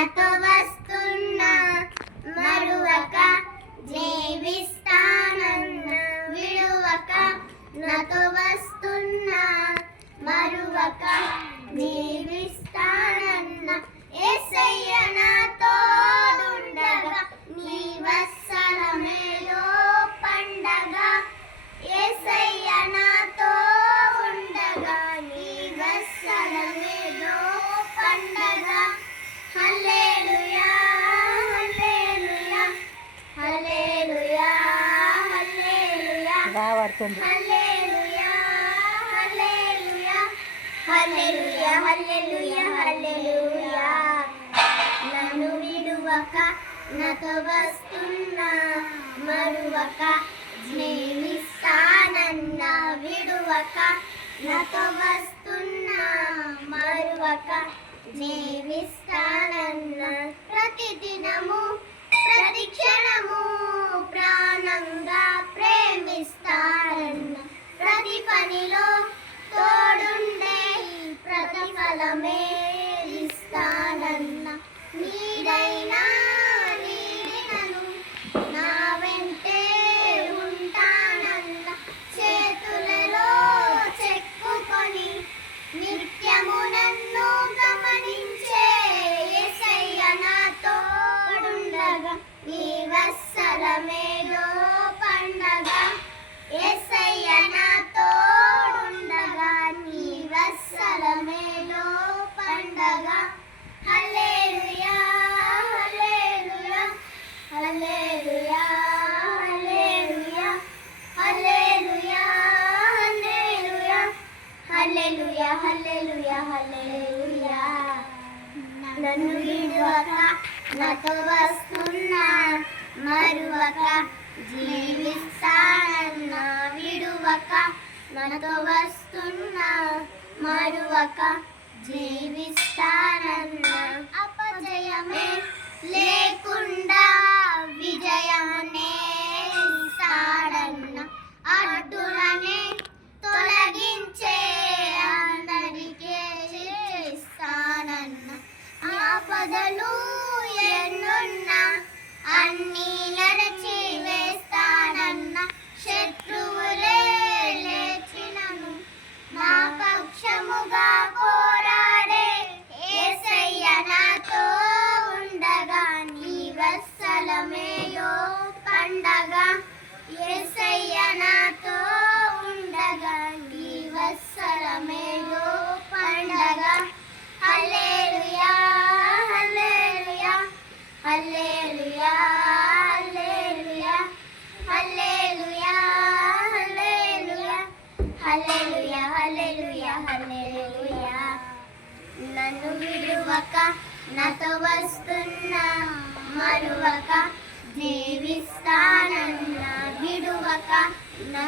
నాతో వస్తున్న మరువక జీవిస్తానన్న విడువక నాతో వస్తున్న మరువక హల్లెలూయా నన్ను విడువక నాతో వస్తున్నా మరువక స్నేహిస్తానన్న విడువక నాతో వస్తున్నా మరువక జీవిస్తానన్న ప్రతిదినము ప్రతి క్షణము. హల్లెలూయా. నన్ను విడువక నాతో వస్తున్నా మరువక జీవిస్తానన్న విడువక నాతో వస్తున్నా మరువక జీవిస్తానన్న అపజయమే. బాధలు ఎన్నున్నా అన్నీ నరచి నన్ను విడువక నాతో వస్తున్నా మరువక జీవిస్తానన్న విడువక నాతో